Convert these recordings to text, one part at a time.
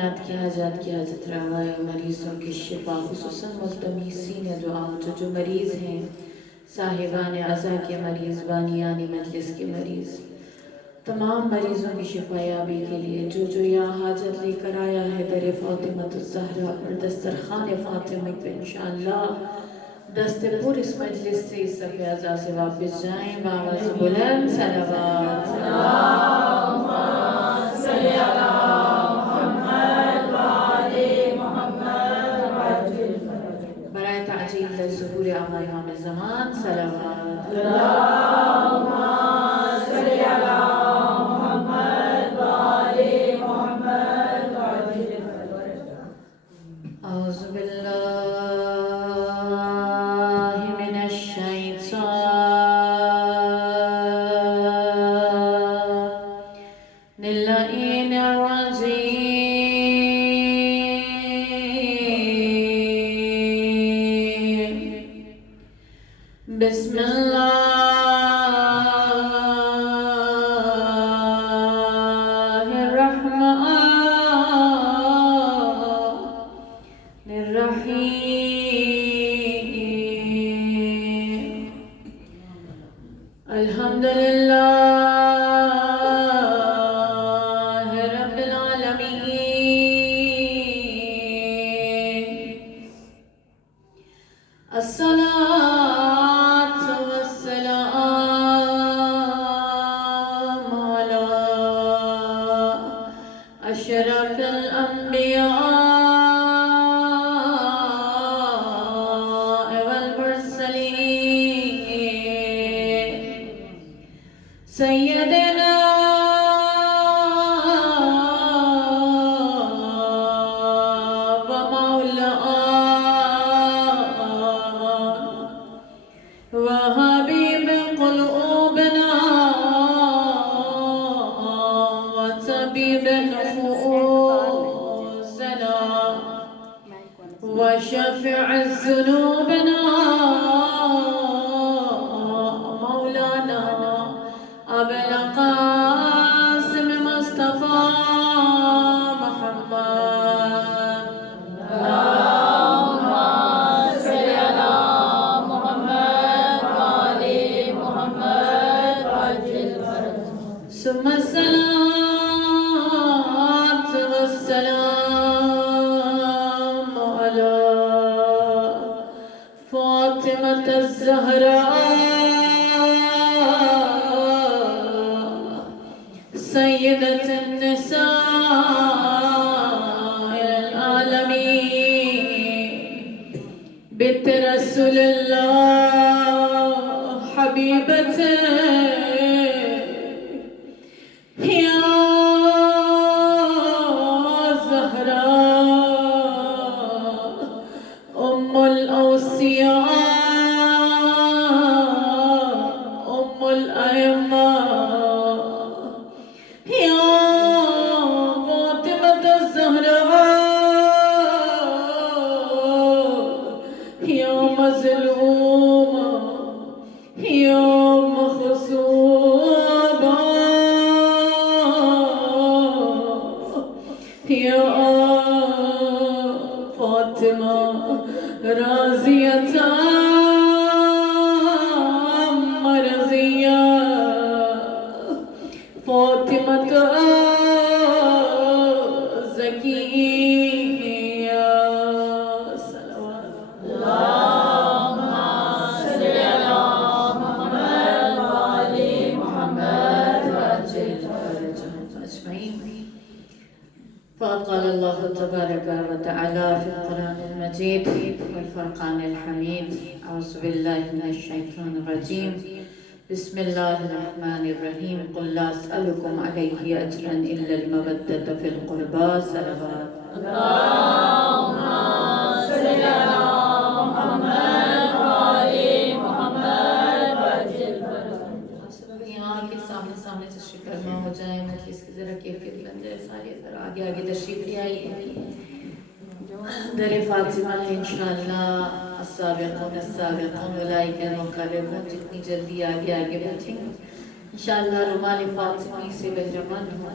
کائنات کی حاجات کی حاجت روائے مریضوں کی شفا، خصوصاً ملتمسین دعا جو مریض ہیں، صاحبان عزا کے مریض، بانیان مجلس کے مریض، تمام مریضوں کی شفا یابی کے لیے جو یہاں حاجت لے کر آیا ہے در فاطمۃ الزہرا اور دسترخوان فاطمہ پہ انشاءاللہ دست پر اس مجلس سے اس صف عزا سے واپس جائیں بآواز بلند صلوات اللہم صلی علی محمد وآل محمد وعجل فرجہ برائے تعجیل ظہور امام زمان صلوات اللہم صلی علی محمد وآل محمد وعجل فرجہ اعوذ باللہ من الشیطان اللعین الرجیم بسم اللہ الرحمن الرحیم الحمدللہ رب العالمین الصلاة والسلام على أشرف الأنبياء والمرسلين سيدنا وحبيب قلوبنا وطبيب نفوسنا وشفع ذنوبنا مولانا أبا القاسم مصطفى محمد اللہم صلی علی محمد وآل محمد وعجل فرجہ ثم الصلاة والسلام على فاطمة الزهراء سيدة النساء العالمين بنت رسول الله حبيبته يا زهراء أم الأوصياء أم الأئمة يا فاطمة الزهراء يا مظلومة يا مغصوبة يا فاطمة راضية مرضية فاطمة زكية صلوات اللہم صلی علی محمد وآل محمد وعجل فرجہ أجمعين. فقد قال الله تبارك وتعالى في القرآن المجيد والفرقان الحميد أعوذ بالله من الشيطان الرجيم بسم الله الرحمن الرحيم قل لا أسألكم عليه أجرا إلا المودة في القربى صلوات اللہم صلی علی محمد وآل محمد وعجل فرجہ یہاں کے سامنے تشریف فرما ہو جائے مجلس کی ذرا کیفیت بن جائے ساری ذرا آگے تشریف لے آئیے در فاطمہ ہے انشاءاللہ السابقون السابقون اولئک المقربون جتنی جلدی آگے بیٹھیں انشاءاللہ رومال فاطمی سے بہرمند ہوں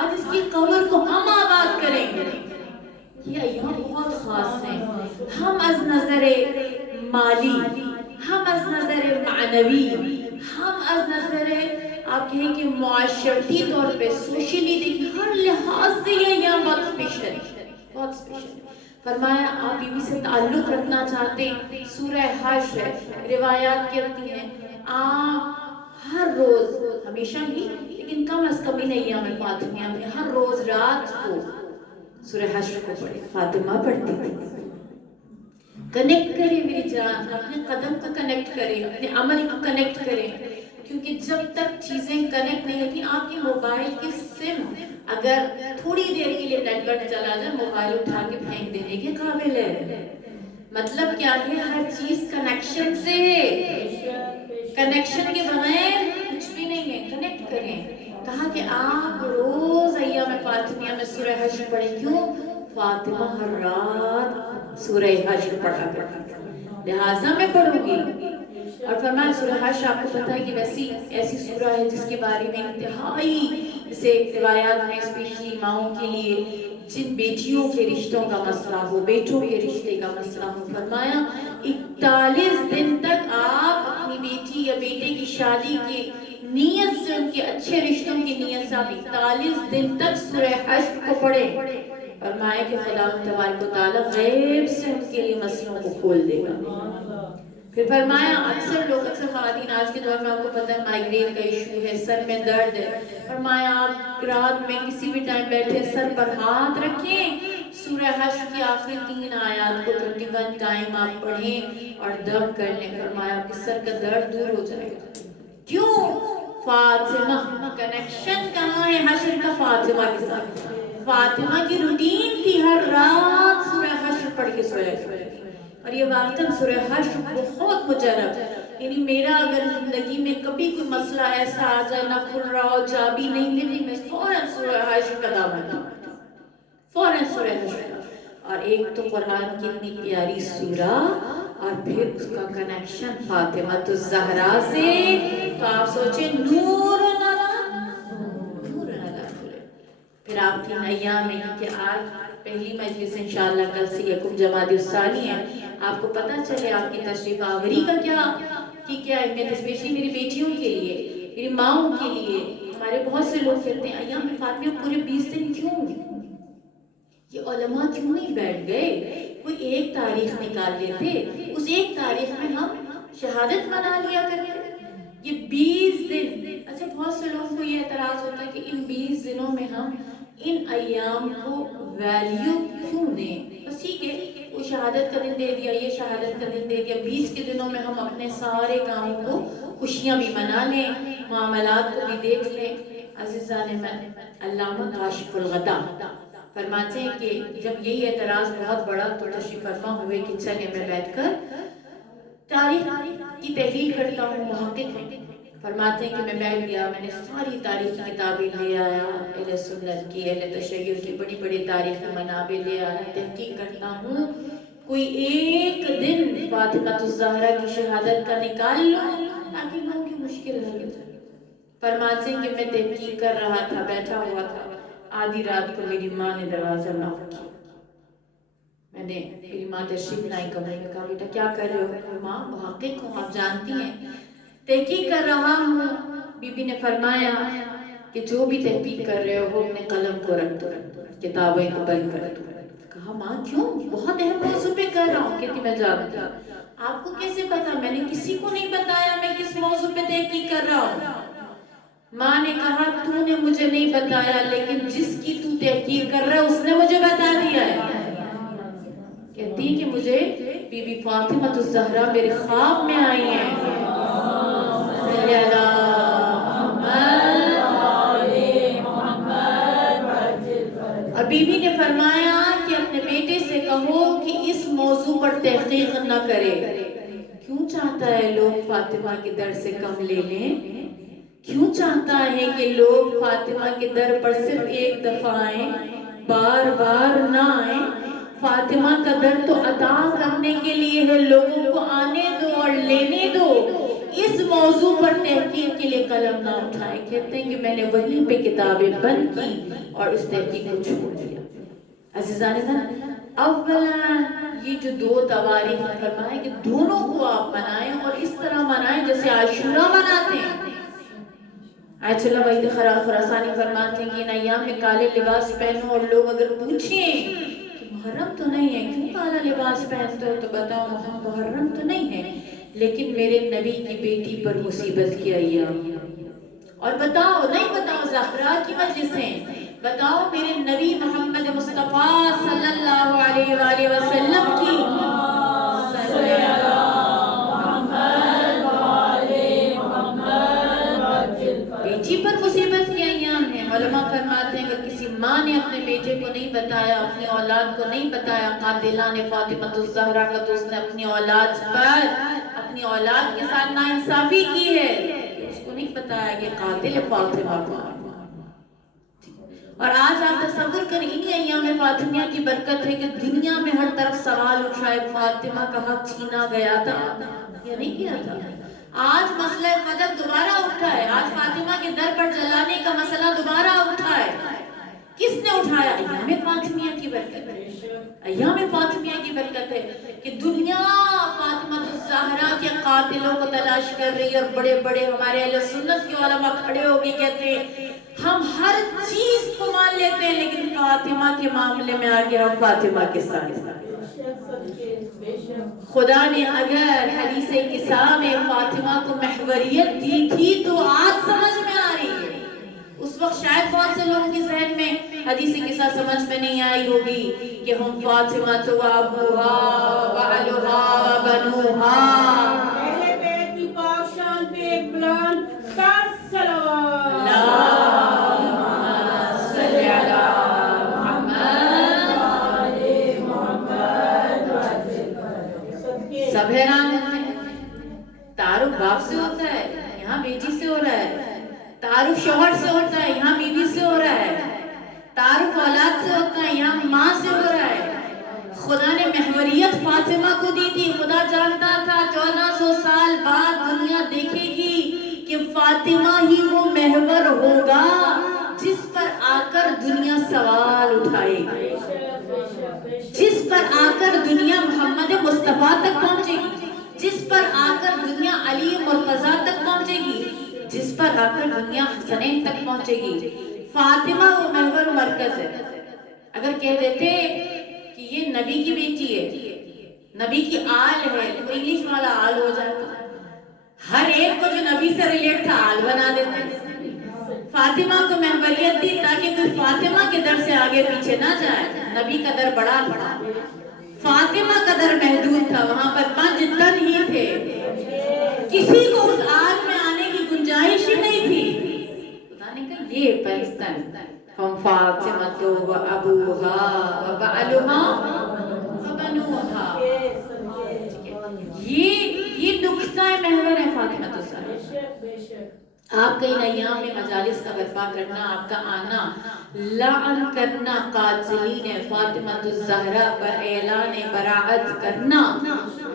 آج اس کی قبر کو ہم آباد کریں گے. یہ ایام بہت خاص ہیں. ہم از نظر مالی، ہم از نظر معنوی، ہم از نظر آپ کہیں کہ معاشرتی طور پہ سوشلی دیکھیں، ہر لحاظ سے یہ ایام بہت اسپیشل ہے، بہت اسپیشل ہے. فرمایا آپ بیوی سے تعلق رکھنا چاہتے ہیں، سورہ حشر ہے، روایات کہتی ہیں آپ ہر روز، ہمیشہ ہی لیکن کم از کم ان ایام فاطمیہ میں ہر روز رات کو سورہ حشر کو پڑھیں. فاطمہ پڑھتی تھی. کنیکٹ کریں میری جان، اپنے قدم کو کنیکٹ کریں، اپنے عمل کو کنیکٹ کریں، کیونکہ جب تک چیزیں کنیکٹ نہیں ہوتی، آپ کی موبائل کی سم اگر تھوڑی دیر کے لیے نیٹ ورک چلا جائے، موبائل اٹھا کے پھینک دینے کے قابل ہے. مطلب کیا ہے؟ ہر چیز کنیکشن سے ہے، کنیکشن کے بغیر کچھ بھی نہیں ہے. کنیکٹ کریں. کہا کہ آپ روز ایام فاطمیہ میں سورہ حشر پڑھیں. کیوں؟ فاطمہ ہر رات سورہ حشر پڑھا کرتی تھی، لہٰذا میں پڑھوں گی. اور فرمایا سورہ حشر آپ کو پتہ ہے کہ ایسی سورہ ہے جس کے بارے میں انتہائی سے روایات میں اسپیشلی ماؤں کے لیے جن بیٹیوں کے رشتوں کا مسئلہ ہو، بیٹوں کے رشتے کا مسئلہ ہو، فرمایا 41 دن تک آپ اپنی بیٹی یا بیٹے کی شادی کی نیت سے، ان کے اچھے رشتوں کی نیت سے آپ 41 دن تک سورہ حشر کو پڑھیں. فرمایا کہ خدا تبارک و تعالیٰ غیب سے ان کے لیے مسئلوں کو کھول دے گا. پھر فرمایا اکثر خواتین آج کے دور میں آپ کو پتہ ہے مائیگرین کا ایشو ہے، سر میں درد ہے. فرمایا آپ رات میں کسی بھی ٹائم بیٹھے سر پر ہاتھ رکھیں، سورہ حشر کی آخری 3 آیات کو 21 ٹائم آپ پڑھیں اور دم کر لیں. فرمایا آپ کے سر کا درد دور ہو جائے گا. کیوں؟ فاطمہ. کنیکشن کہاں ہے حشر کا؟ فاطمہ کے ساتھ. فاطمہ کی روٹین تھی ہر رات سورہ حشر پڑھ کے سویا کرتی. اور یہ واقعاً سورہ حشر بہت مجرب، یعنی میرا اگر زندگی میں کبھی کوئی مسئلہ ایسا آ جائے، نہ کھل رہا ہو، چابی نہیں ملی، میں فوراً سورہ حشر کا دامن تھامتی ہوں، فوراً سورہ حشر کا. اور ایک تو قرآن کی اتنی پیاری سورہ، اور پھر اس کا کنیکشن فاطمہ الزہرا سے. تو آپ سوچیں نور پھر آپ کی ایام میں کہ آج پہلی مجلس انشاءاللہ کل سے یکم جمادی الثانی ہے، آپ کو پتہ چلے آپ کی تشریف آوری کا کیا ہے. اسپیشلی میری بیٹیوں کے لیے، میری ماؤں کے لیے. ہمارے بہت سے لوگ کہتے ہیں ایام فاطمیہ پورے 20 دن کیوں؟ یہ علماء کیوں نہیں بیٹھ گئے؟ کوئی ایک تاریخ نکال لیتے، اس ایک تاریخ میں ہم شہادت منا لیا کرتے. یہ 20 دن، اچھا بہت سے لوگوں کو یہ اعتراض ہوتا ہے کہ ان 20 دنوں میں ہم ان ایام کو ویلیو کیوں دیں؟ بس ٹھیک ہے، وہ شہادت کا دن دے دیا، یہ شہادت کا دن دے دیا، 20 کے دنوں میں ہم اپنے سارے کاموں کو، خوشیاں بھی منا لیں، معاملات کو بھی دیکھ لیں. عزیزان من، علامہ کاشف الغطا فرماتے ہیں کہ جب یہی اعتراض بہت بڑا تو تشریف فرما ہوئے کہ چلے میں بیٹھ کر تاریخ کی تحلیل کرتا ہوں. محقق ہیں، فرماتے ہیں کہ میں بیٹھ گیا، میں نے ساری تاریخی کتابیں لے آیا، اہل سنت کی، اہل تشیع کی بڑی بڑی تاریخی منابع لے آیا، تحقیق کرتا ہوں کوئی ایک دن فاطمہ الزہرا کی شہادت کا نکال لوں تاکہ لوگوں کی مشکل حل ہو جائے. فرماتے ہیں کہ میں تحقیق کر رہا تھا، بیٹھا ہوا تھا، آدھی رات کو میری ماں نے دروازہ نوک کیا. میں نے، میری ماں تشریف لائی کمرے میں، کہا بیٹا کیا کر رہے ہو؟ ماں محقق ہوں، آپ جانتی ہیں تحقیق کر رہا ہوں. بی بی نے فرمایا کہ جو بھی تحقیق کر رہے ہو اپنے قلم کو رکھ دو، کتابیں کو بند کر دو. کہا ماں کیوں؟ بہت اہم موضوع پہ کر رہا ہوں. کہتی میں جانتی ہوں. آپ کو کیسے پتا؟ میں نے کسی کو نہیں بتایا میں کس موضوع پہ تحقیق کر رہا ہوں. ماں نے کہا تو نے مجھے نہیں بتایا، لیکن جس کی تو تحقیق کر رہا ہے اس نے مجھے بتا دیا ہے. کہتی کہ مجھے بی بی فاطمہ الزہرا میرے خواب میں آئی ہیں. صلی اللہ اور بی بی نے فرمایا کہ اپنے بیٹے سے کہو کہ اس موضوع پر تحقیق نہ کرے. کیوں چاہتا ہے لوگ فاطمہ کے در سے کم لے لیں؟ کیوں چاہتا ہے کہ لوگ فاطمہ کے در پر صرف ایک دفعہ آئیں، بار بار نہ آئیں؟ فاطمہ کا در تو عطا کرنے کے لیے ہے، لوگوں کو آنے دو اور لینے دو. اس موضوع پر تحقیق کے لیے قلم نہ اٹھائے. کہتے ہیں کہ میں نے وہیں پہ کتابیں بند کی اور اس تحقیق کو چھوڑ دیا. عزیزان اولا یہ جو دو تواریخ فرمائے کہ دونوں کو آپ منائیں اور اس طرح منائیں جیسے عاشورہ مناتے ہیں. آیت اللہ وحید خراسانی فرماتے ہیں کہ ان ایام میں کالے لباس پہنو اور لوگ اگر پوچھیں کہ محرم تو نہیں ہے کیوں کالا لباس پہنتے ہو تو بتاؤ محرم تو نہیں ہے لیکن میرے نبی کی بیٹی پر مصیبت کی ایام. اور بتاؤ نہیں بتاؤ زہرا کی مجلسیں بتاؤ میرے نبی محمد مصطفیٰ صلی اللہ علیہ وآلہ وسلم کی بیٹی پر مصیبت کی ایام ہیں. علماء فرماتے ہیں کہ کسی ماں نے اپنے بیٹے کو نہیں بتایا اپنی اولاد کو نہیں بتایا قاتلہ نے فاطمہ الزہرا کا تو اس نے اپنی اولاد پر اپنی اولاد کے ساتھ ناانصافی کی ہے. اس کو نہیں بتایا کہ قاتل فاطمہ کو. اور آج آپ تصور کریں انہی ایام فاطمیہ کی برکت ہے کہ دنیا میں ہر طرف سوال اٹھا ہے فاطمہ کا حق چھینا گیا تھا یا نہیں کیا تھا. آج مسئلہ فدق دوبارہ اٹھا ہے. آج فاطمہ کے در پر جلانے کا مسئلہ دوبارہ اٹھا ہے. کس نے اٹھایا؟ ایام فاطمیہ کی برکت ہے. ایام فاطمیہ کی برکت ہے کہ دنیا فاطمہ الزہرا کے قاتلوں کو تلاش کر رہی ہے. اور بڑے بڑے ہمارے اہل سنت کے علماء کھڑے ہو کے کہتے ہیں ہم ہر چیز کو مان لیتے ہیں لیکن فاطمہ کے معاملے میں آگے ہم فاطمہ کے ساتھ. خدا نے اگر حدیث کساء میں فاطمہ کو محوریت دی تھی تو آج سمجھ میں آ رہی ہے. اس وقت شاید بہت سے لوگوں کے ذہن میں حدیث کساء سمجھ میں نہیں آئی ہوگی کہ ہم فاطمہ تو ابوہا وعلوہا وبنوہا. اہل بیت کی پاک شان پہ ایک بلند صلوات. سب حیران ہیں. تعارف باپ سے ہوتا ہے یہاں بیٹی سے ہو رہا ہے. تعارف شوہر سے ہوتا ہے یہاں بیوی سے ہو رہا ہے. تعارف اولاد سے ہوتا ہے یہاں ماں سے ہو رہا ہے. خدا نے محوریت فاطمہ کو دی تھی. خدا جانتا تھا 1400 سال بعد دنیا دیکھے گی کہ فاطمہ ہی وہ محور ہوگا جس پر آ کر دنیا سوال اٹھائے گی. جس پر آ کر دنیا محمد مصطفیٰ تک پہنچے گی. جس پر آ کر دنیا علی مرتضیٰ تک پہنچے گی. جس پر آ کر دنیا حسنین تک پہنچے گی. فاطمہ وہ محور مرکز ہے. اگر کہہ دیتے کہ یہ نبی کی بیٹی ہے نبی کی آل ہے تو انگلش والا آل ہو جاتا. ہر ایک کو جو نبی سے ریلیٹ تھا آل بنا دیتے. فاطمہ کو محوریت دی تاکہ کوئی فاطمہ کے در سے آگے پیچھے نہ جائے. نبی کا در بڑا تھا فاطمہ کا در محدود تھا. وہاں پر 5 تن ہی تھے. کسی کو اس آگ میں آنے کی گنجائش ہی نہیں تھی. خدا نے کہا یہ 5 تن ہم فاطمہ تو ابوہا وبعلوہا وبنوہا. یہ نقطہ محور ہے فاطمہ الزہرا. آپ کئی ایام میں مجالس کا برپا کرنا آپ کا آنا لعن کرنا قاتلین فاطمہ الزہرا پر اعلان براعت کرنا.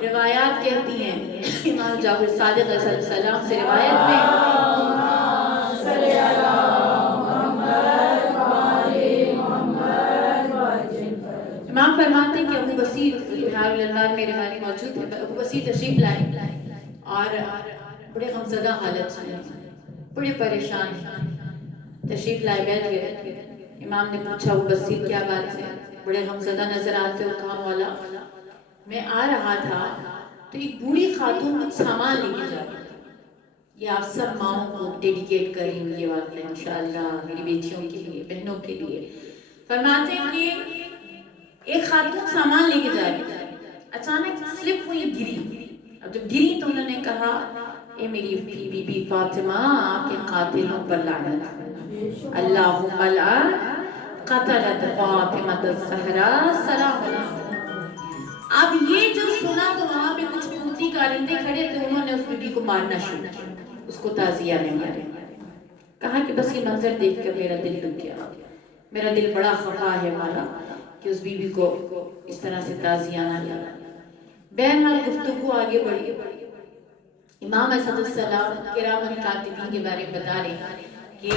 روایات کہتی ہیں امام جعفر صادق علیہ السلام سے روایت میں امام فرماتے ہیں کہ ابو بصیر بہار الانوار میرے ہمارے موجود ہے. ابو بصیر تشریف لائے اور بڑے غمزدہ حالت میں بڑے پریشان تشریف لائے بیٹھ گئے. امام نے پوچھا ابو بصیر کیا بات ہے؟ بڑے غمزدہ نظر آتے ہو. کہا مولا میں آ رہا تھا تو ایک بوڑھی خاتون کچھ سامان لے کے جا رہی تھی. یہ آپ سب ماؤں کو ڈیڈیکیٹ کر رہی ہوں یہ بات ہے انشاءاللہ میری بیٹیوں کے لیے بہنوں کے لیے. فرماتے ہیں کہ ایک خاتون سامان لے کے جا رہی تھی. اچانک سلپ ہوئی گری. اب جب گری تو انہوں نے کہا اے میری بی بی فاطمہ آپ کے قاتلوں پر لعنت. اللہم لعن قتلت فاطمہ الزہرا سلام علیہ. اب یہ جو سنا تو وہاں پہ کچھ کوتی کارندے کھڑے تھے. انہوں نے اس بی بی کو مارنا شروع کیا. اس کو تعزیہ میں مارے. کہا کہ بس یہ منظر دیکھ کر میرا دل دکھ گیا. میرا دل بڑا خفا ہے مولا کہ اس بی بی کو اس طرح سے تعزیہ نہ لیا. بہرحال گفتگو آگے بڑھی. امام اسد السلام کرام الکاتبین کے بارے میں بتا رہے ہیں کہ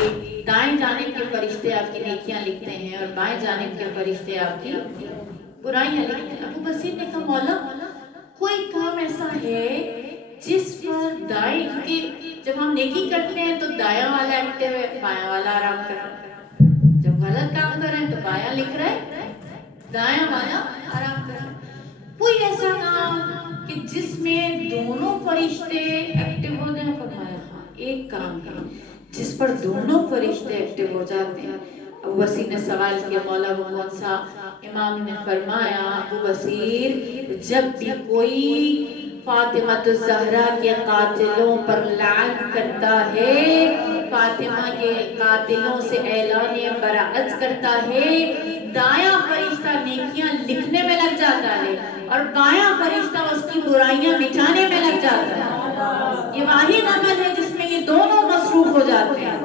دائیں جانب کے فرشتے آپ کی نیکیاں لکھتے ہیں اور بائیں جانب کے فرشتے آپ کی برائیاں لکھتے ہیں۔ ابو بصیر نے کہا مولا کوئی کام ایسا ہے جس پر دائیں، کیونکہ جب ہم نیکی کرتے ہیں تو دایاں والا ایکٹیو ہے، بایاں والا آرام کر رہا ہے، جب غلط کام کر رہے ہیں تو بایاں لکھ رہا ہے، دایاں والا آرام کر رہا ہے۔ کوئی ایسا کام کہ جس میں دونوں فرشتے ایکٹیو ہو جائیں؟ فرمایا ہاں ایک کام ہے جس پر دونوں فرشتے ایکٹیو ہو جاتے ہیں۔ ابو بصیر نے سوال کیا مولا وہ کون سا؟ امام نے فرمایا ابو بصیر جب بھی کوئی فاطمہ الزہرا کے قاتلوں پر لعنت کرتا ہے، فاطمہ کے قاتلوں سے اعلان براءت کرتا ہے، دایاں فرشتہ نیکیاں لکھنے میں لگ جاتا ہے اور بایاں فرشتہ اس کی برائیاں مٹانے میں لگ جاتا ہے۔ یہ واحد عمل ہے جس میں یہ دونوں مصروف ہو جاتے ہیں۔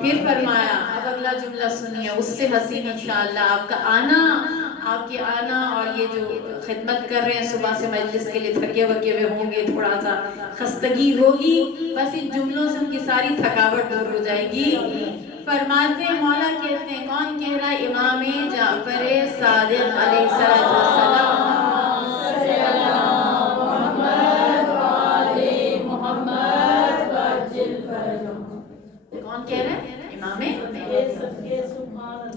پھر فرمایا اب اگلا جملہ سنیے، اس سے حسین انشاءاللہ آپ کا آنا، آپ کے آنا اور یہ جو خدمت کر رہے ہیں صبح سے مجلس کے لیے تھکے وکے ہوئے ہوں گے، تھوڑا سا خستگی ہوگی، بس ان جملوں سے ان کی ساری تھکاوٹ دور ہو جائے گی۔ فرماتے ہیں مولا کہتے ہیں کون کہہ رہا ہے؟ امام جعفر صادق علیہ السلام۔ کون کہہ رہے ہیں؟ امام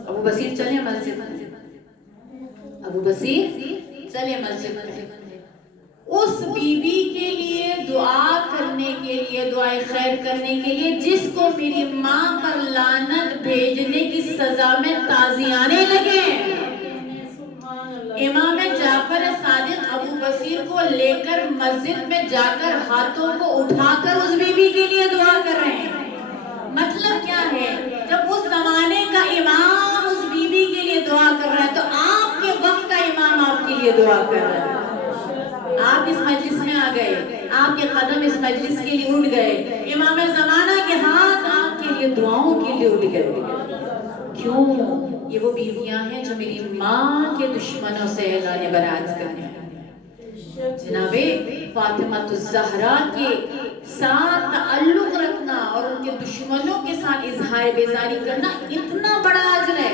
ابو بصیر چلے مسجد میں، ابو بصیر چلے مسجد میں، اس بی بی کے لیے دعا کرنے کے لیے، دعائے خیر کرنے کے لیے جس کو میری ماں پر لعنت بھیجنے کی سزا میں تازیانے لگے۔ امام جعفر صادق ابو بصیر کو لے کر مسجد میں جا کر ہاتھوں کو اٹھا کر اس بی بی کے لیے دعا کر رہے ہیں۔ مطلب کیا ہے؟ جب اس زمانے کا امام اس بی بی کے لیے دعا کر رہا ہے تو آپ کے وقت کا امام آپ کے لیے دعا کر رہا ہے۔ آپ اس مجلس میں آ گئے، آپ کے قدم اس مجلس کے لیے اٹھ گئے، امام زمانہ کے ہاتھ آپ کے لیے دعاؤں کے لیے اٹھ گئے۔ کیوں؟ یہ وہ بیویاں ہیں جو میری ماں کے دشمنوں سے اعلان براءت کرنے ہیں۔ جناب فاطمہ الزہرا کے ساتھ تعلق رکھنا اور ان کے دشمنوں کے ساتھ اظہار بیزاری کرنا اتنا بڑا اجر ہے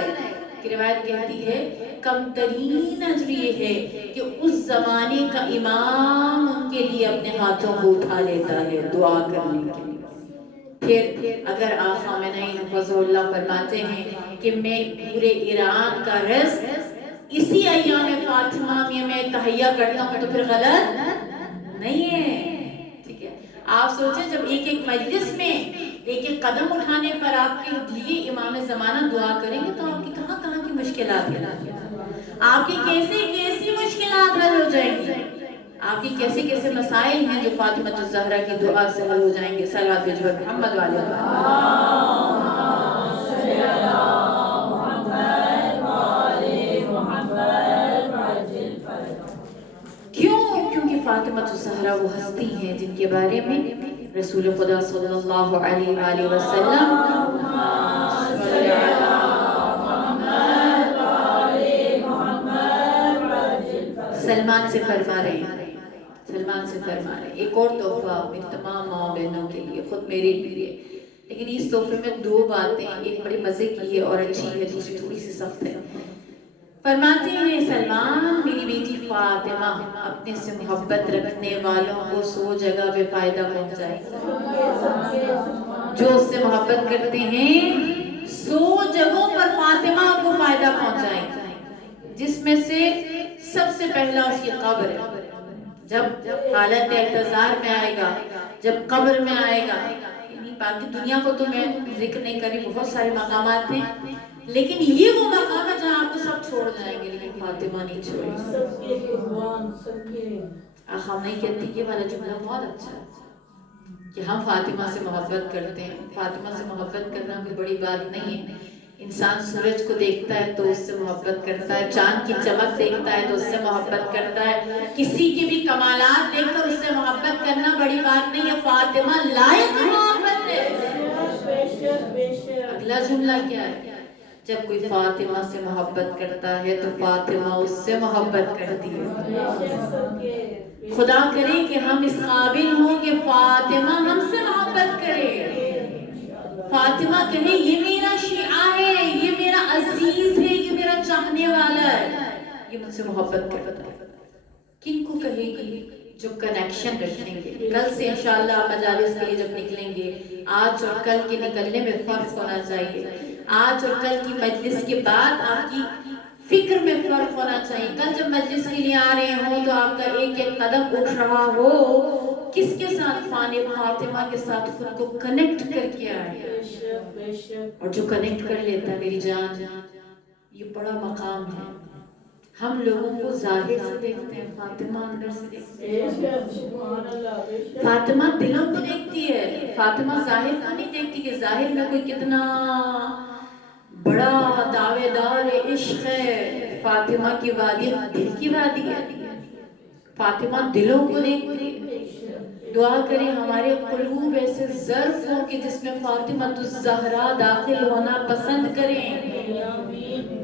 کہ روایت کہتی ہے کم ترین اجر یہ ہے کہ اس زمانے کا امام ان کے لیے اپنے ہاتھوں کو اٹھا لیتا ہے دعا کرنے کے لیے۔ پھر اگر آپ خامنہئی حفظہ اللہ فرماتے ہیں کہ میں پورے ایران کا رزق اسی ایام فاطمہ میں تہیا کرتا ہوں تو پھر غلط نہیں ہے، ٹھیک ہے؟ آپ سوچیں جب ایک ایک مجلس میں ایک ایک قدم اٹھانے پر آپ کے لیے امام زمانہ دعا کریں گے تو آپ کی کہاں کہاں کی مشکلات ہیں، آپ کی کیسی مشکلات حل ہو جائیں گی، آپ کی کیسے کیسے مسائل ہیں جو فاطمہ الزہرا کی دعا سے حل ہو جائیں گے۔ صلوات بھیجو محمد والے کیونکہ فاطمہ الزہرا وہ ہستی ہیں جن کے بارے میں رسول خدا صلی اللہ علیہ وآلہ وسلم سلمان سے فرما رہے ہیں، سلمان سے فرما رہے ہیں ایک اور تحفہ میری تمام ماں بہنوں کے لیے، خود میرے لیے، لیکن اس تحفے میں دو باتیں، ایک بڑی مزے کی ہے اور اچھی ہے، دوسری تھوڑی سی سخت ہے۔ فرماتے ہیں سلمان میری بیٹی فاطمہ اپنے سے محبت رکھنے والوں کو 100 جگہ پہ فائدہ پہنچائے، جو اس سے محبت کرتے ہیں 100 جگہوں پر فاطمہ کو فائدہ پہنچائیں، جس میں سے سب سے پہلا اس کی قبر ہے۔ جب حالت اعتذار میں آئے گا، جب قبر میں آئے گا، باقی دنیا کو تو میں ذکر نہیں کری، بہت سارے مقامات ہیں، لیکن یہ وہ مقام ہے جہاں آپ کو سب چھوڑ جائیں گے لیکن فاطمہ نہیں چھوڑے۔ ہم نہیں کہتی کہ والا جملہ بہت اچھا ہے کہ ہم فاطمہ سے محبت کرتے ہیں، فاطمہ سے محبت کرنا کوئی بڑی بات نہیں ہے۔ انسان سورج کو دیکھتا ہے تو اس سے محبت کرتا ہے، چاند کی چمک دیکھتا ہے تو اس سے محبت کرتا ہے، کسی کی بھی کمالات دیکھ کر اس سے محبت کرنا بڑی بات نہیں ہے۔ فاطمہ لائق محبت ہے۔ اگلا جملہ کیا ہے؟ جب کوئی فاطمہ سے محبت کرتا ہے تو فاطمہ اس سے محبت کرتی ہے. خدا کرے کہ ہم اس قابل ہوں کہ فاطمہ ہم سے محبت کرے. فاطمہ کہے یہ میرا شیعہ ہے, یہ میرا عزیز ہے, یہ میرا چاہنے والا ہے, یہ مجھ سے محبت کرتا ہے. کن کو کہے گی؟ جو کنیکشن رکھیں گے. کل سے انشاءاللہ آپ مجالس کے لیے جب نکلیں گے, آج اور کل کے نکلنے میں فرق ہونا چاہیے. آج اور کل کی مجلس کے بعد آپ کی فکر میں فرق ہونا چاہیے. کل جب مجلس کے لیے آ رہے ہوں تو آپ کا ایک ایک قدم اٹھ رہا ہو کس کے ساتھ؟ فاطمہ کے ساتھ خود کو کنیکٹ کر کے آئے. اور جو کنیکٹ کر لیتا ہے میری جان, یہ بڑا مقام ہے. ہم لوگوں کو ظاہر سے دیکھتے ہیں, فاطمہ اندر سے دیکھتے ہیں. فاطمہ دلوں کو دیکھتی ہے, فاطمہ ظاہر کو نہیں دیکھتی کہ ظاہر میں کوئی کتنا بڑا دعوے دار عشق ہے. فاطمہ کی وادی دل کی وادی ہے. فاطمہ دلوں کو دیکھتی ہے. دعا کریں ہمارے قلوب ایسے ظرف ہوں کہ جس میں فاطمہ الزہرا داخل ہونا پسند کریں.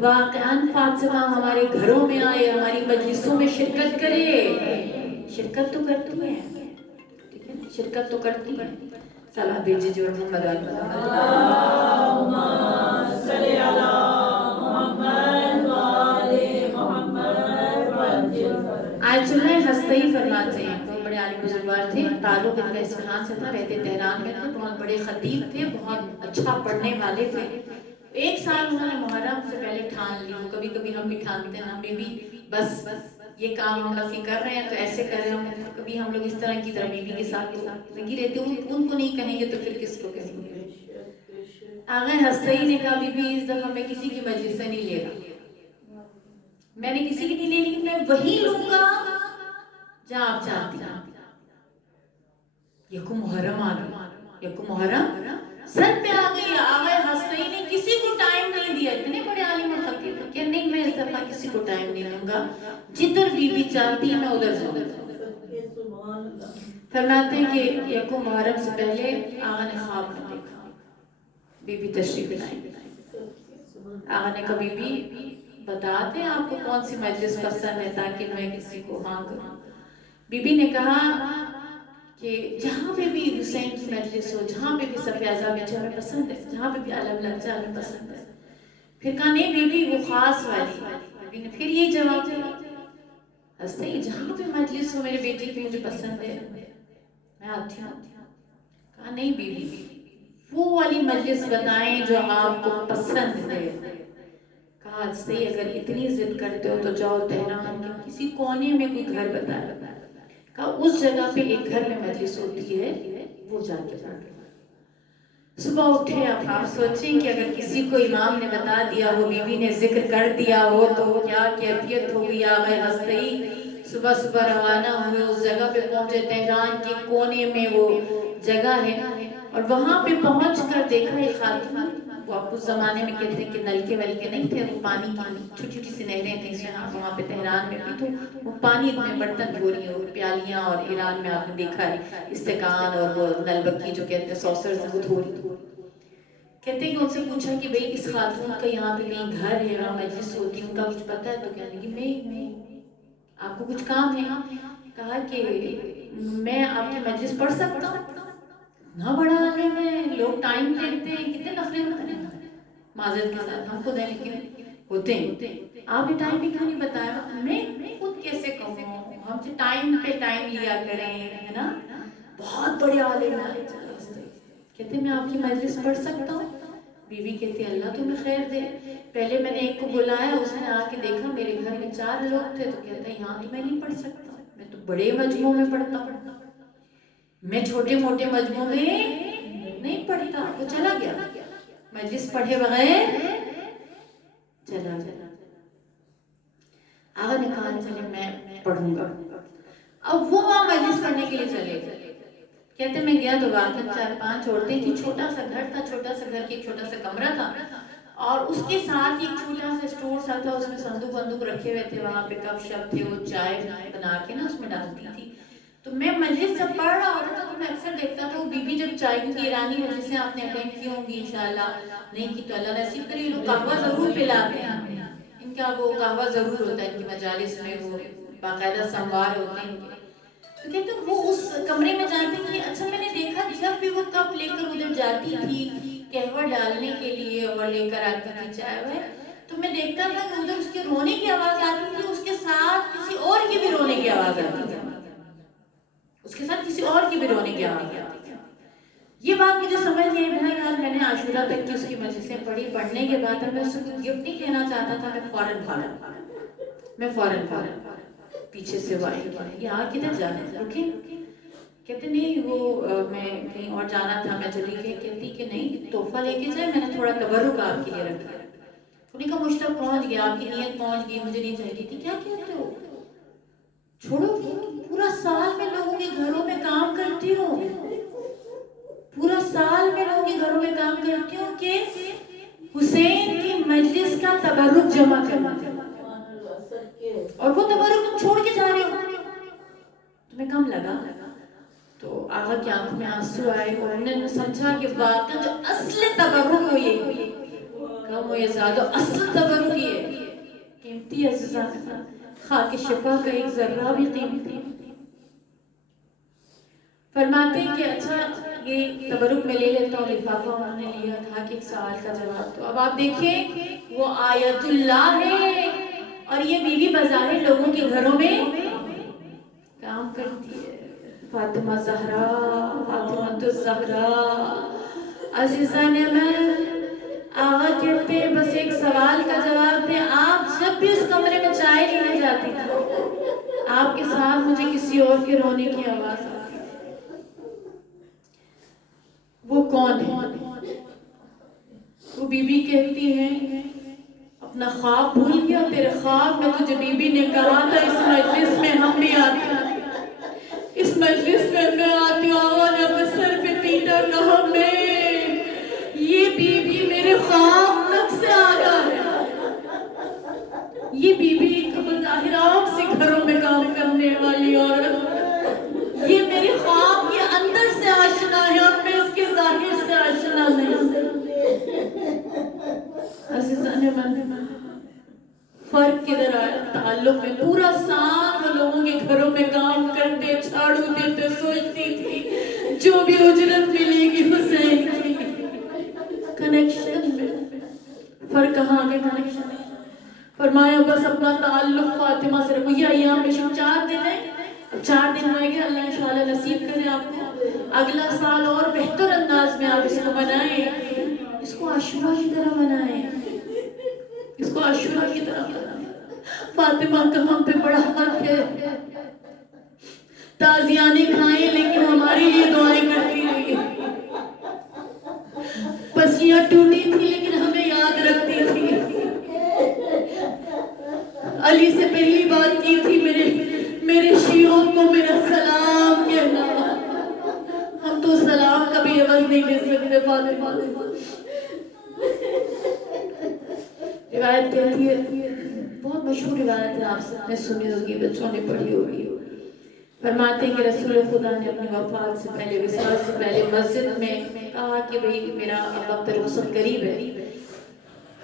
واقعاً فاطمہ ہمارے گھروں میں آئے, ہماری مجلسوں میں شرکت کرے. شرکت تو کرتی ہیں, ٹھیک ہے نا, شرکت تو کرتی ہیں. صلاح بھیجیے جو محمد آل محمد. اللہم صلی علی محمد و آل محمد وعجل. آیت اللہ ہستہی فرماتے ہیں. بہت بڑے عالم بزرگوار تھے, تعلق ان کا اصفہان سے تھا, رہتے تہران میں تھے, بہت بڑے خطیب تھے, بہت اچھا پڑھنے والے تھے. ایک سال انہوں نے محرم سے پہلے ٹھان لی. کبھی کبھی ہم بھی ٹھانتے ہیں, ہمیں بھی بس یہ کام ہم لوگ کر رہے ہیں تو ایسے کر رہے ہیں. کبھی ہم لوگ اس طرح کی طرح بیوی کے ساتھ لگی رہتے ہیں, ان کو نہیں کہیں گے تو پھر کس کو کہیں گے. آغا ہستہی نے کہا بی بی اس دفعہ میں کسی کی مجلس سے نہیں لے رہا, میں نے کسی کی نہیں لے لی, میں وہی لوں گا جہاں آپ چاہتی ہیں. یکم محرم آ گئی, یکم محرم سر پہ آ گئی. آغا ہستہی نے کسی کو ٹائم نہیں دیا. اتنے بڑے عالم اور خطیب کہ نہیں میں اس دفعہ کسی کو ٹائم نہیں دوں گا, جدھر بی بی چاہتی ہے میں ادھر جاؤں گا. فرماتے ہیں کہ یکم محرم سے پہلے آغا نے خواب میں دیکھا بی بی تشریف لائیں. آغا نے کبھی بھی بتاتے ہیں آپ کو کون سی مجلس پسند ہے تاکہ میں کسی کو ہاں کروں. بی بی نے کہا کہ جہاں پہ بھی حسین کی مجلس ہو, جہاں پہ بھی صفیہ بیچے ہمیں پسند ہے, جہاں پہ بھی علم لگ جائے ہمیں پسند ہے. پھر کہا نہیں بی بی وہ خاص والی. بی بی نے پھر یہ جواب دیا, ہستہی جہاں پہ مجلس ہو میرے بیٹے کی مجھے پسند ہے میں آتی ہوں. کہا نہیں بی بی وہ والی مجلس بتائیں جو آپ کو پسند ہے. کہا ہستہی اگر اتنی ضد کرتے ہو تو جاؤ تہران کے کسی کونے میں کوئی گھر بتایا. کہا اس جگہ پہ ایک گھر میں مجلس ہوتی ہے, وہ جا کے پڑھ. صبح اٹھے, اب آپ سوچیں کہ اگر کسی کو امام نے بتا دیا ہو, بی بی نے ذکر کر دیا ہو تو کیا کیفیت ہوگی. آغا ہستہی صبح صبح روانہ ہوئے, اس جگہ پہ پہنچے. تہران کے کونے میں وہ جگہ ہے اور وہاں پہ پہنچ کر دیکھا ایک خاتون. وہ آپ اس زمانے میں کہتے ہیں کہ نلکے ولکے نہیں تھے, وہ پانی کی چھوٹی چھوٹی سی نہریں تھیں. وہاں پہ تہران میں بھی تو وہ پانی میں برتن دھو رہی ہو, پیالیاں, اور ایران میں آپ نے دیکھا ہے استقان اور وہ نلبکی جو کہتے ہیں سوسرز وہ دھو رہی. کہتے ہیں کہ ان سے پوچھا کہ بھئی اس خاتون کا یہاں پہ کہیں گھر ہے, یہاں مجلس ہوتی, ان کا کچھ پتہ ہے؟ تو کہنے لگی میں آپ کو کچھ کام ہے؟ کہا کہ میں آپ کی مجلس پڑھ سکتا ہوں. نہ بڑا عالم ہے, لوگ ٹائم دیتے ہیں, کتنے نخرے ہوتے ہیں. معذرت کے ساتھ ہم خود ہیں لیکن ہوتے ہیں. آپ نے ٹائم بھی کیوں نہیں بتایا؟ میں خود کیسے کہوں, ہم سے ٹائم پہ ٹائم لیا کریں, ہے نا. بہت بڑے عالم ہیں. کہتے ہیں میں آپ کی مجلس پڑھ سکتا ہوں. بیوی کہتی ہے اللہ تمہیں خیر دے. پہلے میں نے ایک کو بلایا, اس نے آ کے دیکھا میرے گھر میں 4 لوگ تھے, تو کہتا ہے یہاں تو میں نہیں پڑھ سکتا, میں تو بڑے مجموعوں میں پڑھتا ہوں, میں چھوٹے موٹے مجموعوں میں نہیں پڑھتا. وہ چلا گیا مجلس پڑھے بغیر چلا گیا. آغا نے کہا چلے میں پڑھوں گا. اب وہ وہاں مجلس پڑھنے کے لیے چلے گئے. کہتے میں گیا تو واقعی 4-5 عورتیں تھیں, چھوٹا سا گھر تھا, چھوٹا سا گھر کی ایک چھوٹا سا کمرہ تھا, اور اس کے ساتھ ایک چھوٹا سا اسٹور سا تھا, اس میں صندوق رکھے ہوئے تھے, وہاں پہ کپ شپ تھے, وہ چائے بنا کے نا اس میں ڈالتی تھی. تو میں مجلس جب پڑھ رہا ہوتا تھا تو میں اکثر دیکھتا تھا وہ بی جب چائے کی ایرانی مجلسیں آپ نے اٹینڈ کی ہوں گی انشاءاللہ، نہیں کی تو اللہ نصیب کرے، یہ لوگ قہوہ ضرور پلاتے ہیں، ان کا وہ قہوہ ضرور ہوتا ہے ان کی مجالس میں، وہ باقاعدہ سموار ہوتے ہیں ان کے، تو کہتے ہیں وہ اس کمرے میں جاتے ہیں. اچھا میں نے دیکھا جب بھی وہ کپ لے کر ادھر جاتی تھی قہوہ ڈالنے کے لیے اور لے کر آتی تھی چائے وائے، تو میں دیکھتا تھا کہ ادھر اس کے رونے کی آواز آتی تھی، اس کے ساتھ کسی اور کی بھی رونے کی آواز آتی تھی، اس کے ساتھ کسی اور کی بھی رونے کی آواز آتی تھی. یہ بات مجھے سمجھ نہیں آئی. بہرحال میں نے عاشورہ تک کی اس کی مجلسیں پڑھی، پڑھنے کے بعد میں اس کو گفٹ نہیں کہنا چاہتا تھا، میں فوراً پیچھے سے وائے یہاں کدھر جانا ہے، رکیں، کہتے نہیں وہ میں کہیں اور جانا تھا، میں چلی گئی. کہتی کہ نہیں تحفہ لے کے جائے، میں نے تھوڑا تبرک آپ کے لیے رکھا. انہوں نے کہا مجھ تک پہنچ گیا، آپ کی نیت پہنچ گئی، مجھے نہیں چاہیے تھی. کیا کہتے ہو، چھوڑو، پورا سال میں لوگوں کے گھروں میں کام کرتی ہو، پورا سال میں لوگوں کے گھروں میں کام کرتی ہوں کہ حسین کی مجلس کا تبرک جمع کرنا، اور وہ تبرک تم چھوڑ کے جا رہے ہو، تمہیں کم لگا؟ تو آقا کی آنکھ میں آنسو آئے اور انہوں نے سمجھا کہ واقعا جو اصل تبرک ہو یہ کم ہو یا زیادہ، اصل تبرک یہ قیمتی عزیزان، خاک شفا کا ایک ذرہ بھی قیمتی. فرماتے ہیں کہ اچھا یہ تبرک میں لے لیتا ہوں، لفافہ انہوں نے لیا تھا کہ ایک سوال کا جواب. تو اب آپ دیکھیں وہ آیت اللہ ہے اور یہ بیوی بظاہر لوگوں کے گھروں میں کام کرتی ہے. فاطمہ زہرا، فاطمہ الزہرا عزیزان من، آقا کہتے ہیں بس ایک سوال کا جواب دیں. آپ جب بھی اس کمرے میں چائے لینے جاتی تھی آپ کے ساتھ مجھے کسی اور کے رونے کی آواز آتی تھی. وہ کون ہے؟ وہ بی بی کہتی ہیں اپنا خواب بھول گیا، تیرے خواب میں تجھے بی بی نے کہا تھا اس مجلس میں ہم بھی آتے ہیں، اس مجلس میں میں آتی ہوں. آقا نے اپنے سر پہ پیٹا، کہا میں یہ بی بی میرے خواب تک سے آگا ہے، یہ بی بی ایک بظاہر عام سے گھروں میں کام کرنے والی عورت، یہ میرے خواب کے اندر سے آشنا ہے اور میں اس کے ظاہر سے آشنا نہیں. عزیزان من، فرق کدھر آیا تعلق میں؟ پورا سال وہ لوگوں کے گھروں میں کام کرتے، جھاڑو دیتے، سوچتی تھی جو بھی اجرت ملے گی حسین کی. کنیکشن میں فرق کہاں آگے کنیکشن؟ فرمایا بس اپنا تعلق فاطمہ سے رکھو. یہ ایام میں 4 دن ہے، 4 دن رہ گئے، اللہ انشاءاللہ نصیب کرے آپ کو اگلا سال اور بہتر انداز میں آپ اس کو منائیں، اس کو عاشورہ کی طرح منائیں، اس کو عاشورہ کی طرح منائیں. فاطمہ کا ہم پہ بڑا حق ہے، تازیانے کھائیں لیکن ہمارے لیے دعائیں کرتی رہی. پسیاں ٹوٹی تھی لیکن ہمیں یاد رکھتی تھی. علی سے پہلی بات کی تھی میرے شیعوں کو میرا سلام کہنا. ہم تو سلام کبھی عوض نہیں لے سکتے. فاطمہ روایت کہتی ہے، بہت مشہور روایت ہے، آپ سب نے سنی ہوگی، بچوں نے پڑھی ہوگی. فرماتے ہیں کہ رسول خدا نے اپنی وفات سے پہلے، وصال سے پہلے مسجد میں کہا کہ بھئی میرا اب وقت رخصت قریب ہے،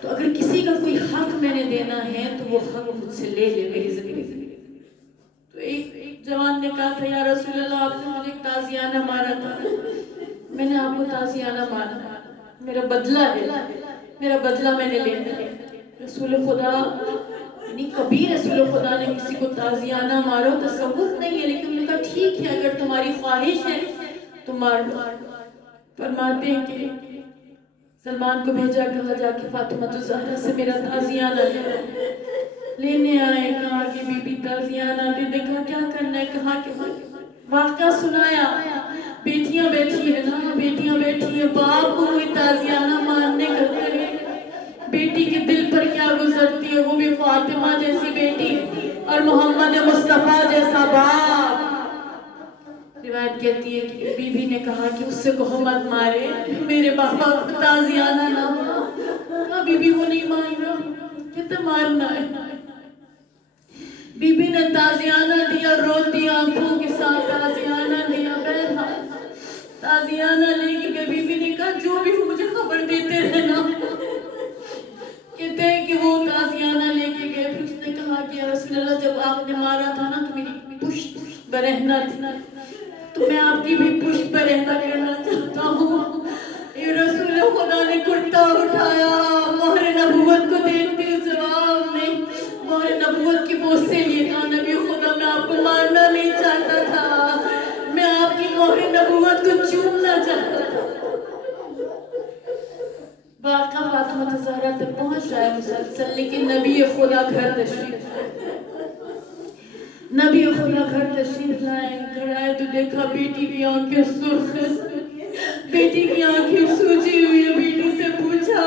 تو اگر کسی کا کوئی حق میں نے دینا ہے تو وہ حق مجھ سے لے لے میری زندگی. تو ایک جوان نے کہا تھا یا رسول اللہ آپ نے مجھے تازیانہ مارا تھا، میں نے آپ کو تازیانہ مارا، میرا بدلہ ہے، میرا بدلہ میں نے لینا ہے. رسول خدا یعنی کبھی رسول خدا نے کسی کو تازیانہ مارو تصور نہیں ہے، لیکن انہوں نے کہا ٹھیک ہے اگر تمہاری خواہش ہے تو مار لو. فرماتے ہیں کہ سلمان کو بھیجا، کہا جا کے فاطمہ الزہرا سے میرا تازیانہ لینے آئے. کہا کہ بی بی تازیانہ دے دے. کہا کیا کرنا ہے؟ کہا کہ واقعہ سنایا. بیٹیاں بیٹھی ہیں نا، بیٹیاں بیٹھی ہیں، باپ کو کوئی تازیانہ ماننے کا کرے، بیٹی کے دل پر کیا گزرتی ہے، وہ بھی فاطمہ جیسی بیٹی اور محمد مصطفیٰ جیسا باپ. روایت کہتی ہے کہ بی بی نے کہا کہ اس سے کہو مت مارے، میرے بابا کو تازیانہ نہ مارے. کہا بی بی وہ نہیں مان رہا، کہتے مارنا ہے. بی بی نے تازیانہ دیا، روتی آنکھوں کے ساتھ تازیانہ دیا، بہرحال تازیانہ لے کے گئے۔ بی بی نے کہا جو بھی ہو مجھے خبر دیتے رہنا۔ کہتے ہیں کہ وہ تازیانہ لے کے گئے، پھر اس نے کہا کہ یا رسول اللہ جب آپ نے مارا تھا نا تو میری پشت برہنہ تھی، تو میں آپ کی بھی پشت برہنہ کرنا چاہتا ہوں۔ اے رسول خدا نے کرتا اٹھایا، مہر نبوت کو دیکھتے اس جواب نے مہر نبوت کی بوجھ سے لیے کہا نبی خدا میں آپ کو مارنا نہیں چاہتا تھا، میں آپ کی مہر نبوت کو چومنا چاہتا تھا۔ واقعہ فاطمہ زہرا تک پہنچ رہا ہے مسلسل، لیکن نبی خدا گھر تشریف نبی خدا گھر تشریف لائے، گھر آئے تو دیکھا بیٹی کی آنکھیں سرخ ہیں، بیٹی کی آنکھیں سوجی ہوئی ہے۔ بیٹی سے پوچھا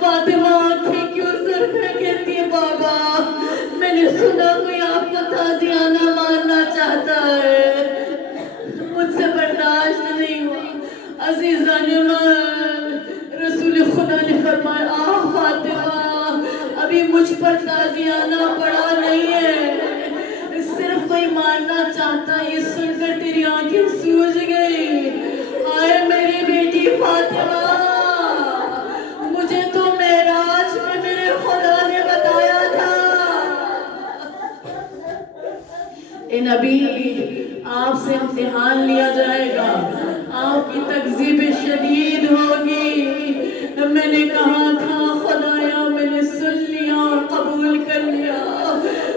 فاطمہ آنکھیں کیوں سرخ ہیں؟ کہتی ہے بابا میں نے سنا کوئی آپ کو تازیانہ مارنا چاہتا ہے، مجھ سے برداشت نہیں ہوا۔ عزیزان من، رسول خدا نے فرمایا آہ فاطمہ ابھی مجھ پر تازیانہ پڑا نہیں ہے، صرف کوئی مارنا چاہتا، یہ سن کر تیری آنکھیں سوج گئی۔ آئے میری بیٹی فاطمہ، مجھے تو معراج میں میرے خدا نے بتایا تھا اے نبی آپ سے امتحان لیا جائے گا، آپ کی تکذیب شدید ہوگی۔ میں نے کہا تھا خدایا میں نے سن لیا اور قبول کر لیا،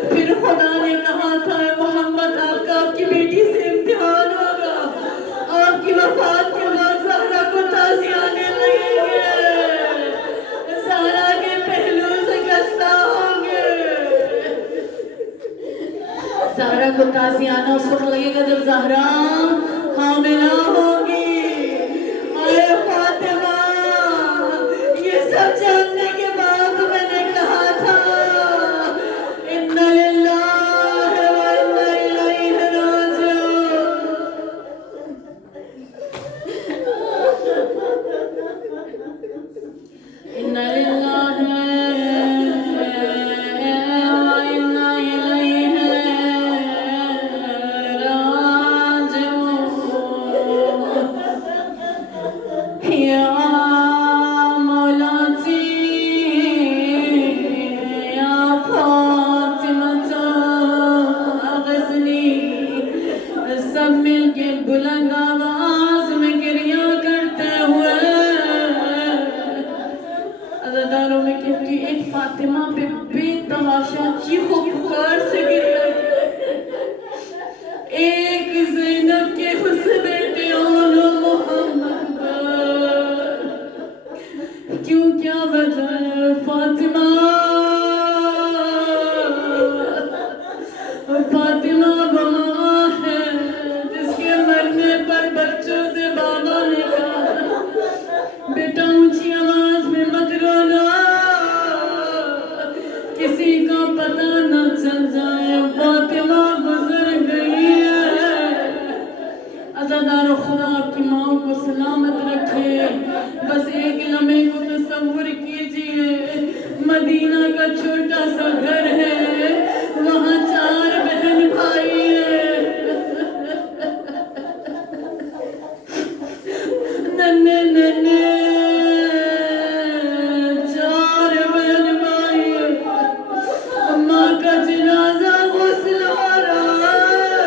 پھر خدا نے کہا تھا محمد آپ کا آپ کی بیٹی سے امتحان ہوگا، آپ کی وفات کے بعد زہرا کو تازیانے لگیں گے، زہرا کے پہلو سے گستہ ہوں گے۔ زہرا کو تازیانہ اس وقت لگے گا جب زہرا حاملہ ہوگی۔ اے فاطمہ یہ سب جاننے کے بعد میں نے کہا تھا اِنَّ لِلَّهِ وَإِنَّ إِلَيْهِ رَاجِعُونَ۔ اِنَّ لِلَّهِ وَإِنَّ إِلَيْهِ سب مل کے بلند آواز میں گریہ کرتے ہوئے عزاداروں میں کہتی ایک فاطمہ پہ بے تحاشا چیخ و پکار سے گریہ ایک زینب کے حسن بیٹے آنو محمد پر، کیوں کیا وجہ ہے فاطمہ؟ فاطمہ وہ ماں ہے جس کے مرنے پر بچوں سے بابا نے کہا بیٹا اونچی آواز میں مت رونا، کسی کو پتہ نہ چل جائے فاطمہ گزر گئی ہے۔ عزادار خدا آپ کی ماں کو سلامت رکھے۔ بس ایک لمحے کو تصور کیجئے، مدینہ کا چھوٹا سا گھر ہے، وہاں 4 بہن بھائی ہیں، ننے ننے 4 بہن بھائی ہیں، ماں کا جنازہ غسل ہو رہا ہے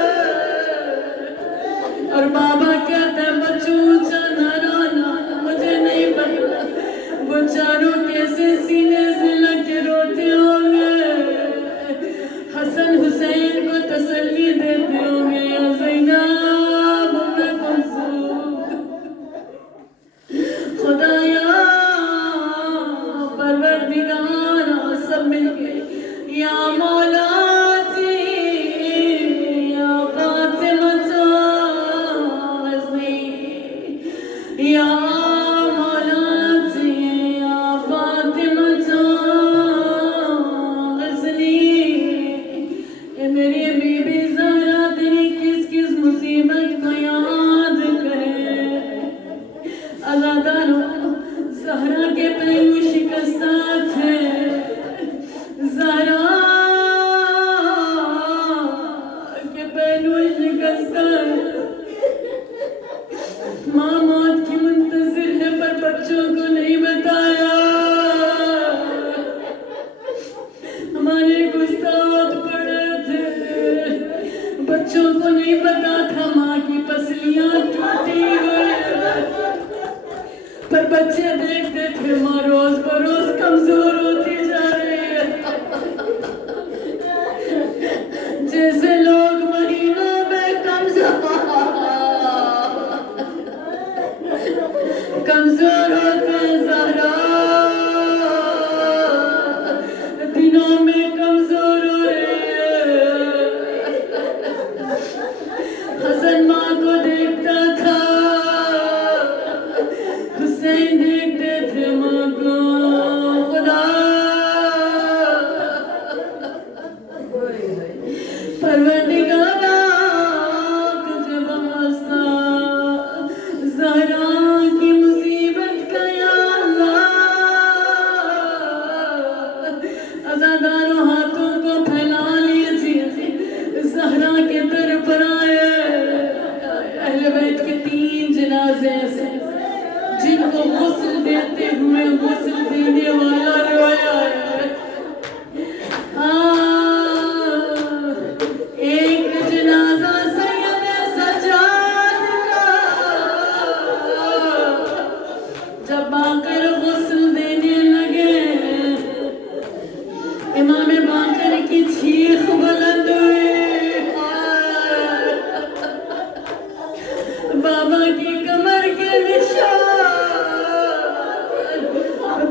اور بابا کہتے ہیں بچوں اونچا نہ رونا، مجھے نہیں پتا وہ چاروں کیسے سینے سے لگ کے روتے ہوں گے، حسن حسین کو تسلی دیتے ہوں گے یا زینب ام کلثوم، خدایا پروردگارا سب مل کے یا مولاتی یا فاطمہ غزنی یا مولاتی یا فاطمہ غزنی، اے میری بی بی زہرا تیری کس کس پر بچے دیکھتے تھے ماں روز بروز کمزور ہوتی جا رہی ہے، جیسے لوگ مہینوں میں کمزور ہوتے ہیں، زہرا دنوں میں کمزور ہو رہی ہے۔ حسن ماں کو دیکھتا تھا، حسین دیکھتے تھے ماں کو۔ خدا پروردگارا تجھے واسطہ زہرا کی مصیبت کا یا اللہ، عزاداروں ہاتھوں کو پھیلا لیجیے، زہرا کے در پر آئے۔ اہل بیت کے 3 جنازے ایسے جن کو غسل دیتے ہوئے غسل دینے والا رویا ہے۔ ایک جنازہ سید سجاد کا، جب باقر غسل دینے لگے، امام باقر کی چیخ بلند ہوئی، بابا کی کمر کے نشان،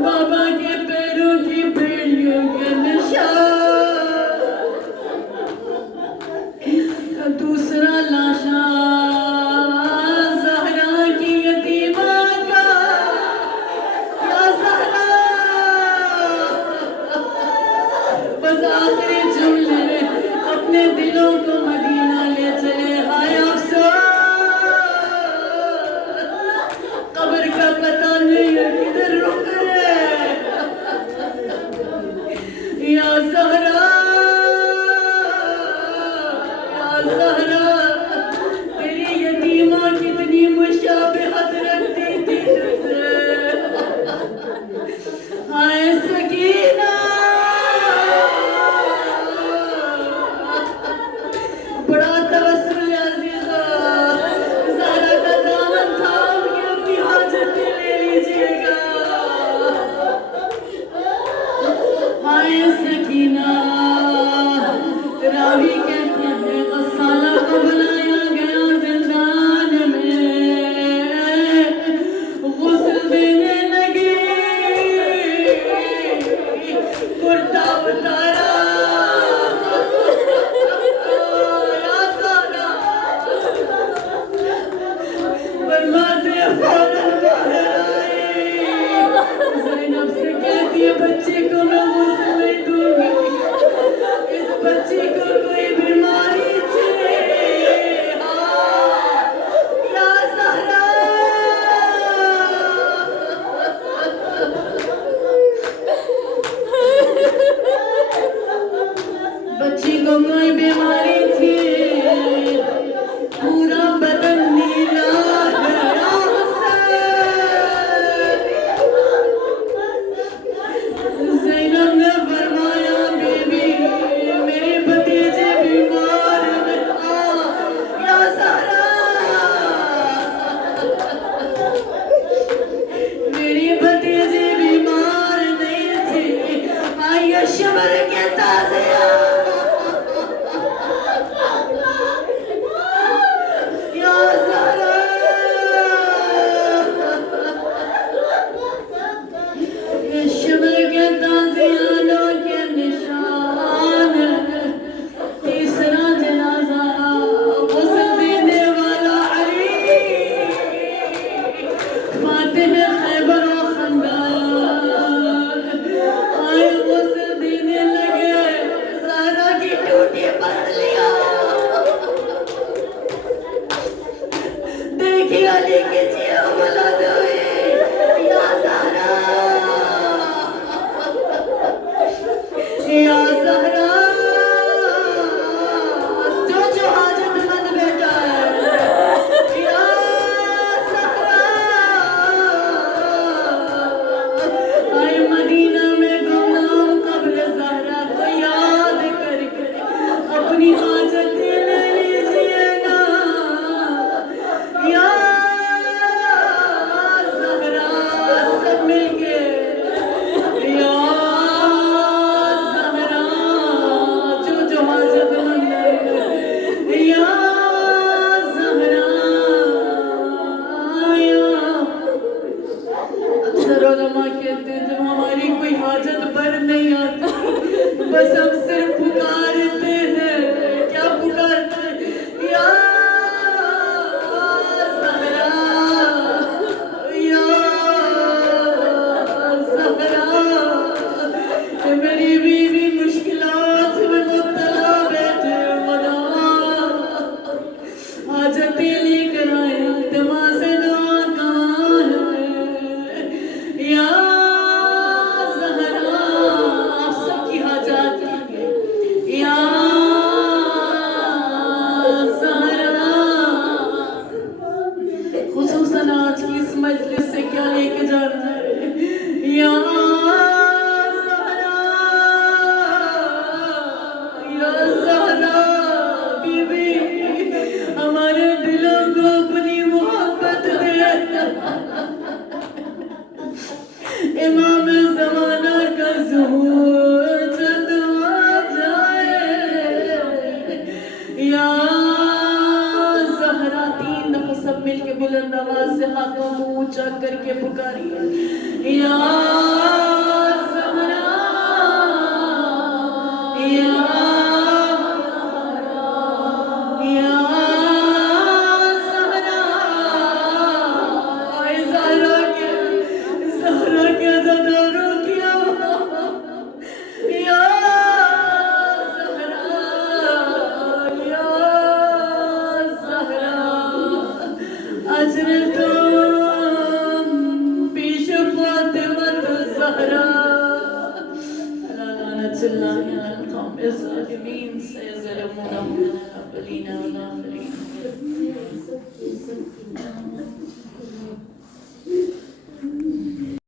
بابا کے پیروں کی بیڑیوں کے نشان۔ دوسرا لاشا زہرا کی یتیمہ کا، یا زہرا، بس آخری جملے اپنے دلوں کو مدینہ لے چلے۔ ہائے افسوس، قبر کا پتہ نہیں ہے کدھر رک رہے۔ یا زہرا، یا زہرا، تیری یتیمہ کتنی مشابہت رکھتی تھی تجھ سے۔ ہائے سکینہ، بڑا توسل ہے عزیزہ، زہرا کا دامن تھام کے اپنی حاجتیں لے لیجیے گا۔ ہائے سکینہ، راوی کہتے ہیں غسالہ کو بلایا گیا زندان میں، غسل دینے لگی، کرتا اتارا، فرماتے فوراً باہر آئی، زینب سے کہتی ہے بچے کو میں غسل نہیں دوں گی، اس بچے کو کوئی بیماری تھی۔ یا زہرا، بچی کو کوئی بیماری تھی، پورا بدن نیلا ہے۔ یا حسین، زینب نے فرمایا بیوی میرے بھتیجے بیمار ہیں۔ یا زہرا، میری بھتیجی بیمار نہیں تھی، آئیے شمر کے تازیہ۔ یا زہرا، شمر کے تازیانوں کے نشان۔ تیسرا جنازہ غسل دینے والا علی، فاتح خیبر و خندق، آئے غسل دینے لگے، زہرا کی ٹوٹی پسلیاں دیکھی، علی کی چیخ بلند ہوئی، یا زہرا، یا زہرا، جو حاجت مند بیٹا ہے، یا زہرا، آئے مدینہ میں گمنام قبر زہرا کو یاد کر کے اپنی حاجتیں لے لیجیے گا۔ یا زہرا، ہاتھوں کو اونچا کر کے پکاریے یا زہرا یا الظالمين سيظلمون من الأولين